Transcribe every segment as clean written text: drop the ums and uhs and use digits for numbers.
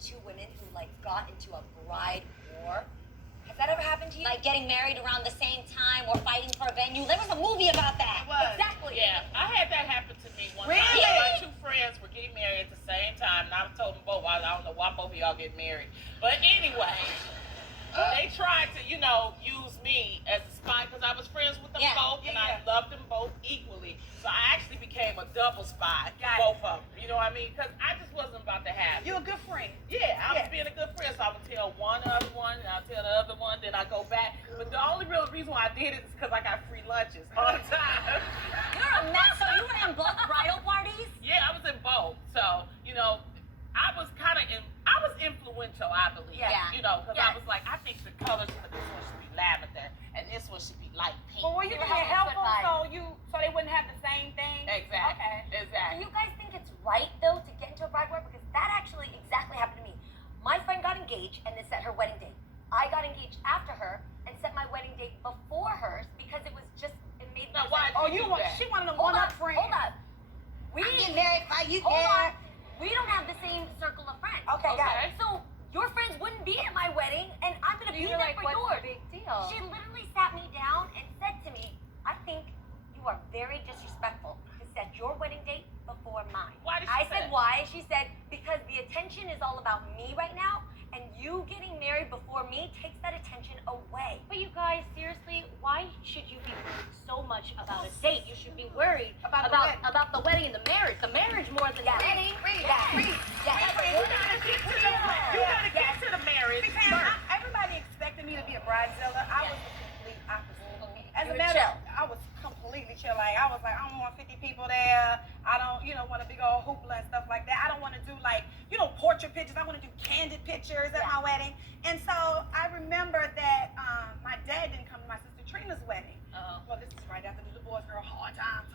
two women who like got into a bride war. Has that ever happened to you? Like getting married around the same time or fighting for a venue. There was a movie about that. It was. Exactly. Yeah, I had that happen to me one Really? time. My two friends were getting married at the same time, and I told them both, I don't know why both of y'all get married. But anyway, they tried to, use me as a spy because I was friends with them both, and I loved them both equally. So I actually became a double spy for both of them. You know what I mean? Because I just wasn't about to have You're a good friend. Yeah, I was being a good friend, so I would tell one other one, and I'll tell the other one, then I go back. But the only real reason why I did it is because I got free lunches all the time. You're a mess. So you were in both bridal parties? Yeah, I was in both. So, I was I was influential, I believe. Yeah. Because I was like, I think the colors for this one should be lavender, and this one should be light pink. But were you being helpful so they wouldn't have the same thing? Exactly. Okay. Do Exactly. you guys think it's right, though, to get into a bride war? Because that actually exactly happened to me. My friend got engaged and then set her wedding date. I got engaged after her and set my wedding date before hers because it made Now, more why sense. did you do that? She wanted a Hold one-up on, friend. hold on. We get married by you, hold on. We don't have the same circle of friends. Okay, got it. So your friends wouldn't be at my wedding, and I'm gonna be there for what's yours. the big deal? She literally sat me down and said to me, "I think you are very disrespectful to set your wedding date before mine." Why did she I say said, that? "Why?" She said, "Because the attention is all about me right now, and you getting married before me takes that attention away." But you guys, seriously, why should you be worried so much about a date? You should be worried About the wedding and the marriage. The marriage more than the wedding. You gotta get to the marriage Because first. everybody expected me to be a bridezilla. I was the complete opposite. As You a were matter chill. I was completely chill. Like, I was like, I don't want 50 people there. I don't, want a big old hoopla and stuff like that. I don't want to do portrait pictures. I want to do candid pictures at my wedding. And so I remember that my dad didn't come to my sister Trina's wedding. Well, this is right after the divorce, girl. Hard times.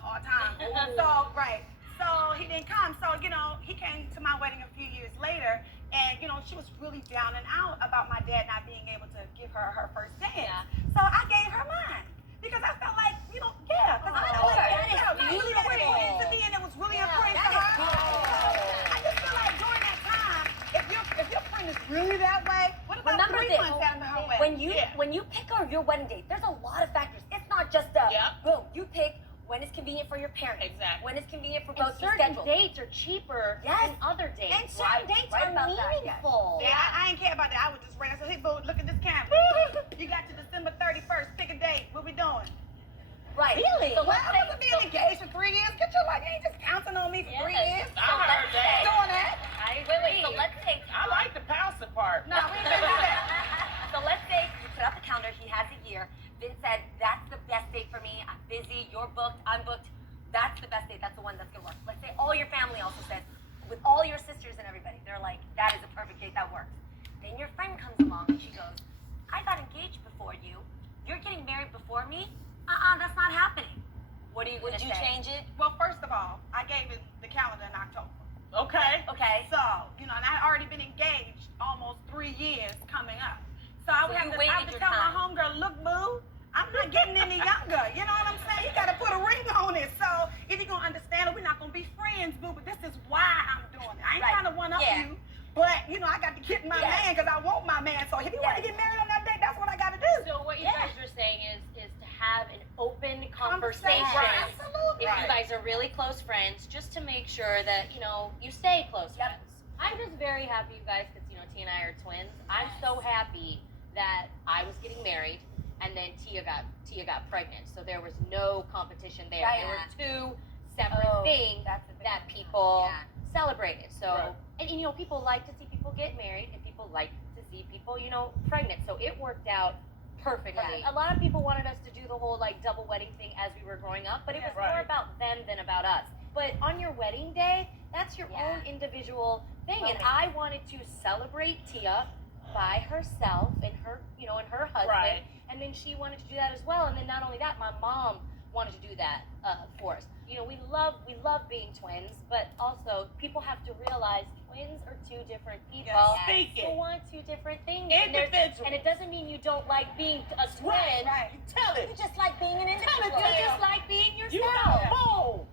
So he didn't come. So, he came to my wedding a few years later. And, she was really down and out about my dad not being able to give her her first dance. Yeah. So I gave her mine. Because I felt like, because I felt like that is really beautiful. important to me, and it was really important to that her. is beautiful. I just feel like during that time, if your friend is really that way, what about Remember 3 this, months after her wedding? when you pick your wedding date, there's a lot of factors. It's not just boom. You pick when it's convenient for your parents. Exactly. When it's convenient for And both your certain schedules. dates are cheaper Yes. than other dates. And certain dates Right are about that, yes. meaningful. Yeah, I ain't care about that. I would just ran. I said, hey, boo, look at this camera. You got to December 31st. Pick a date. What we doing? Right. Really? So Well, let's I say, wasn't being engaged for 3 years. Get your life. You ain't just counting on me for 3 years. I heard that. Doing that. wait. So let's say I like the pouncing part. No, we ain't gonna do that. So let's say you put out the calendar. He has a year. Vince said that's the best date for me. I'm busy. You're booked. I'm booked. That's the best date. That's the one that's gonna work. Let's say all your family also says, with all your sisters and everybody, they're like, that is a perfect date. That works. Then your friend comes along and she goes, I got engaged before you. You're getting married before me. That's not happening. What are you gonna say? Would you change it? Well, first of all, I gave it the calendar in October. Okay. Okay. So, and I had already been engaged almost 3 years coming up. So I would you have to, waited I would your tell my time. homegirl, look, boo, I'm not getting any younger. You know what I'm saying? You got to put a ring on it. So if you're going to understand it, we're not going to be friends, boo, but this is why I'm doing it. I ain't trying to one-up you, but, I got to get my man because I want my man. So if you want to get married on that day, that's what I got to do. So what you guys are saying is to have an open conversation. Right. Absolutely. If you guys are really close friends, just to make sure that, you stay close friends. I'm just very happy, you guys, because, Tia and I are twins. I'm so happy that I was getting married and then Tia got pregnant. So there was no competition there. Right. There were two separate things that's a big that one. people Yeah. celebrated. So, Right. and people like to see people get married and people like to see people, pregnant. So it worked out perfectly. Yeah. A lot of people wanted us to do the whole double wedding thing as we were growing up, but it was more Right. about them than about us. But on your wedding day, that's your Yeah. own individual thing. Totally. And I wanted to celebrate Tia by herself and her, and her husband. Right. And then she wanted to do that as well. And then not only that, my mom wanted to do that for us. We love being twins, but also people have to realize twins are two different people Speak it. who want two different things. Individuals. And it doesn't mean you don't like being a twin. Right. Tell it. You just like being an individual. Tell it, You just like being You yourself. know, boom.